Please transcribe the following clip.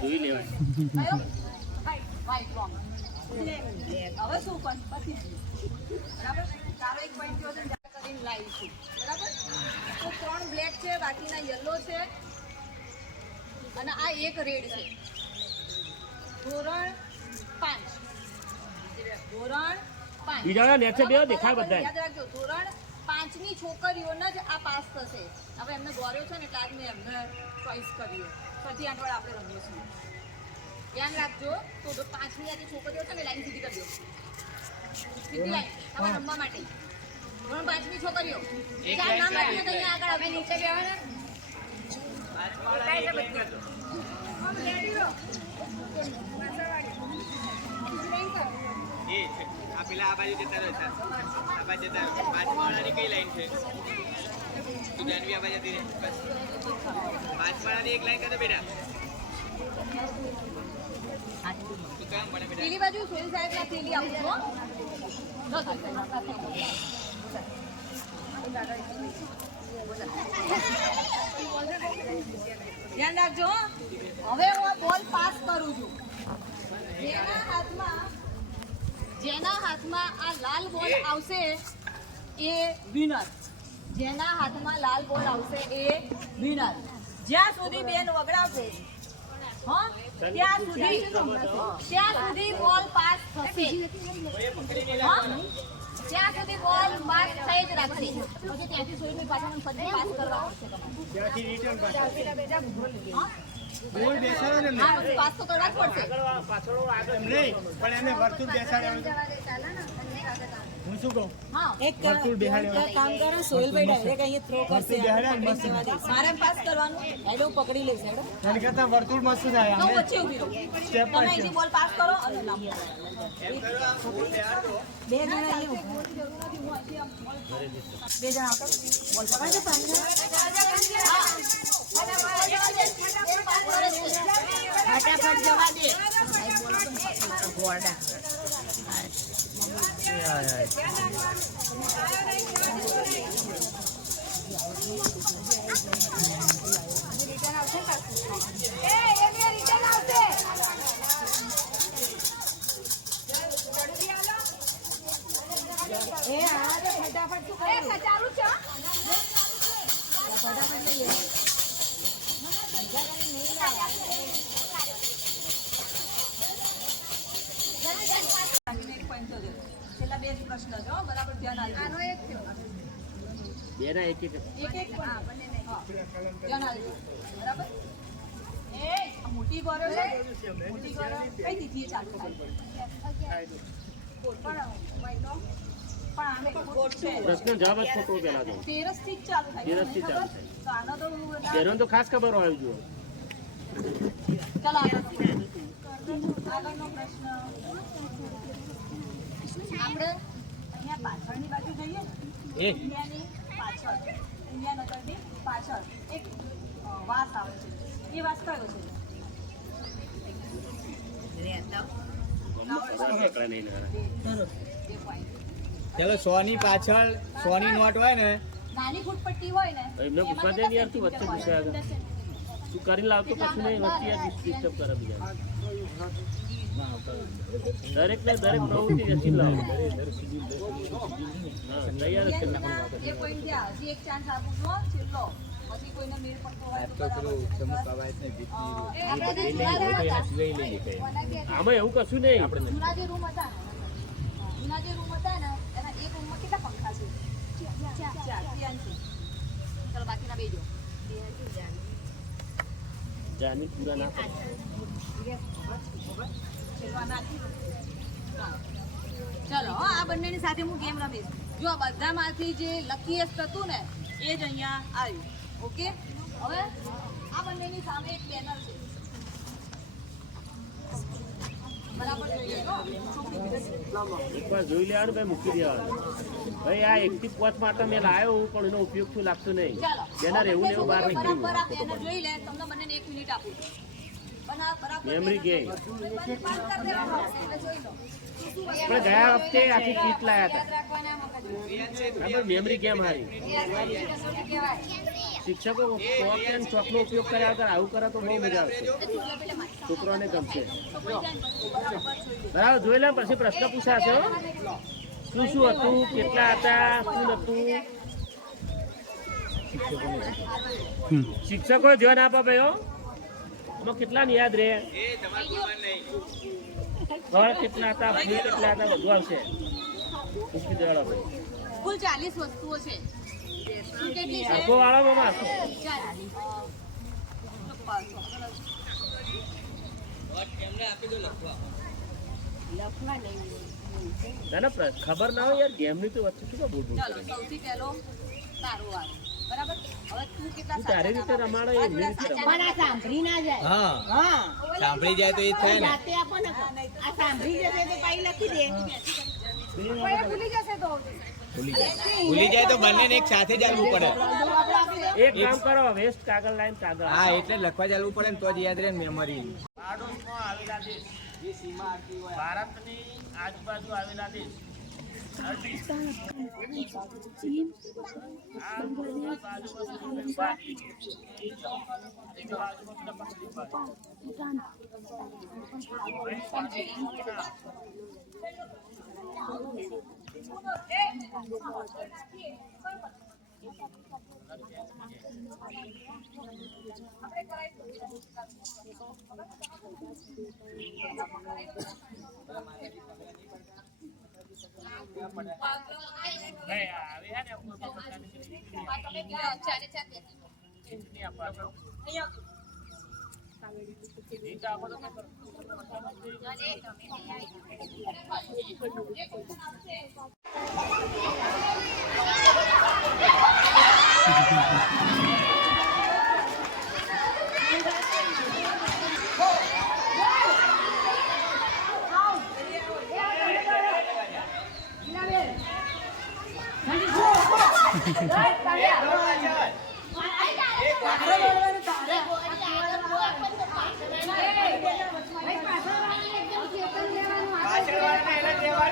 જોઈ લેવાય. હવે શું પણ પછી બરાબર તારો એક પોઈન્ટ થયો છે કરીને લાવી છું બરાબર. તો 3 બ્લેક છે, બાકીના યલો છે અને આ એક રેડ છે. ધોરણ 5 બીજા નેચે બે દેખાય બધા. યાદ રાખજો ધોરણ 5 ની છોકરીઓને જ આ પાસ થશે. હવે એમને ગોર્યો છે ને એટલે આજ મેં એમને ચોઈસ કર્યો. 6 થી 8 વાળા આપણે રમીએ છીએ. ધ્યાન રાખજો. તો 5 ની આ જે છોકરીઓ છે ને લાઈન સીધી કરજો. સીધી લાઈન તમારે રમવા માટે. ધોરણ 5 ની છોકરીઓ ચાર નામ લખીને અહીંયા આગળ અમે નીચે બેવાના. કાઈ છે બધી હમ રેડી રહો. એ છે આ પેલા આ બાજુ જતા રહો સર. આ બાજુ જતા રહો. 5 વાળાની કઈ લાઈન છે? તું જાનવી આ બાજુ જતી રહે બસ. 5 વાળાની એક લાઈન કર દે બેટા. તું કેમ બને બેટા? પેલી બાજુ સોહિલ સાહેબ ના થેલી આપું છો. ધ્યાન રાખજો. હવે હું આ બોલ પાસ કરું છું. જેના હાથમાં આ લાલ બોલ આવશે એ વિનર. જેના હાથમાં લાલ બોલ આવશે એ વિનર. જ્યાં સુધી બેન વગડાવશે ત્યાં સુધી બોલ પાસ થશે. ત્યાં સુધી બોલ પાસ થઈ જ રાખશે. પછી ત્યાંથી સોઈની પાછળ ફરી પાસ કરવા બોલ બેસાડો ને પડશે. પાસ તો કરવા જ પડશે. નહીં પણ એને વર્તુળ બેસાડવાનું. હું શું કહું? હા એક કામ કરો સોહેલભાઈ ડાયરેક્ટ અહીંયા થ્રો કરશે મારે પાસ કરવાનું હેડો પકડી લેશે હેડો એની કરતા વર્તુળ મસ્ત થાય. તો વચ્ચે ઊભી રહો. તમે અહીંથી બોલ પાસ કરો અને નામ બે જણા અહીંયા બે જણા આવતા બોલ પકડજો ફટાફટ જવા દે. ફટાફટ શું કરે ચાલુ છે. ફટાફટ લઈએ. છેલ્લા બે પ્રશ્ન છે બરાબર ધ્યાન આપજો. આનો એક થયો. બેના એક એક ધ્યાન આપજો બરાબર. એ આ મોટી ગોરો છે. મોટી ગોરો કઈ તિથિએ ચાલુ થાય? પણ આમે ખોટ છે. પ્રશ્ન જવાબ જ ખોટો પેલા તો 13 થી જ ચાલુ થાય. 13 થી ચાલુ થાય. તો આનો તો બેનો તો ખાસ ખબર હોય જો. ચાલો આગળનો પ્રશ્ન આપણે અહીંયા પાછળની બાજુ જઈએ ને ઇન્ડિયાની પાછળ ઇન્ડિયાનગરની પાછળ એક વાસ આવે છે. એ વાસ કયો છે? ચલો 100 ની પાછળ 100 ની નોટ હોય ને નાની ફૂટપટ્ટી હોય ને એમને પૂછવા દે ને યાર, તું વચ્ચે પૂછ્યા આગળ તું કરીને લાવતો પછી નહીં વચ્ચે યાર ડિસ્ટર્બ કરે બીજા. દરેક ને દરેક પ્રવૃત્તિ વેચી લાવો. હા તૈયાર જ છે. એ પોઈન્ટ થયા. હજી એક ચાન્સ આપું છું છેલ્લો. પછી કોઈને મેળ પડતો હોય તો આમાં એવું કશું નહીં. આપણે જૂના જે રૂમ હતા ને એના એક રૂમમાં કેટલા પંખા છે? 4 ધ્યાન છે. ચાલો બાકીના બે જો. જાની પૂરા ના કરે. ચલો આ બંનેની સાથે હું ગેમ રમીશ. જો આ બધામાંથી જે લકીએસ્ટ હતું ને એ જ અહીંયા આવ્યું. ઓકે હવે આ બંનેની સામે એક બેનર છે બરાબર જોઈએ. એકવાર જોઈ લેવાનું ભાઈ, મૂકી દેવાનું. ભાઈ આ 1 થી 5 માટે મેં લાવ્યો પણ એનો ઉપયોગ શું લાગતો નહીં. બેનર એવું ને એવું બહાર નીકળ્યું. બરાબર આ બેનર જોઈ લે. તમને બંનેને 1 મિનિટ આપું છું. પણ આ બરાબર મેમરી ગેમ. બંને પાસ કરી દેવાનું આવશે એટલે જોઈ લો. આપણે ગયા વખતે આખી કીટ લાયા હતા. આપણે મેમરી ગેમ હારી. કહેવાય શિક્ષકો ચોક અને ચોકનો ઉપયોગ કર્યા વગર આવું કરે તો બહુ મજા આવશે, છોકરાઓને ગમશે. બરાબર, જોઈ લે પછી પ્રશ્ન પૂછાશે હો. શું શું હતું, કેટલા હતા, શું હતું. શિક્ષકો ધ્યાન આપો ભાઈ હો. એમાં કેટલા ને યાદ રહે, એ તમારે બોલવાનું નહીં. ઘર કેટલા હતા, ફૂલ કેટલા હતા, બધું આવશે. પૂછી દેવાડો ભાઈ. કુલ 40 વસ્તુઓ છે. શું કેટલી છે? આખો વાળો મામા 40. એમને આપી દો લખવા. ના ના ખબર ના હોય યાર, ગેમની તો વચ્ચે શું બોલ બોલ ચાલો સૌથી પહેલો તારો વારો. બરાબર, હવે તું કેટલા તું તારી રીતે રમાડો એવી રીતે રમાડો. પણ આ સાંભળી ના જાય. હા હા સાંભળી જાય તો એ થાય ને. જાતે આપો ને. આ સાંભળી જશે તો પાઈ લખી દે. ભૂલી જશે તો ભૂલી જાય તો બંનેને એક સાથે જ ચાલવું પડે. એક કામ કરો, વેસ્ટ કાગળ લાઈન કાગળ. હા એટલે લખવા ચાલવું પડે ને તો જ યાદ રહે ને મેમરી. ભારતની આજુબાજુ આવેલા દેશ. પાછળ વાળાને એને જ લેવાનું.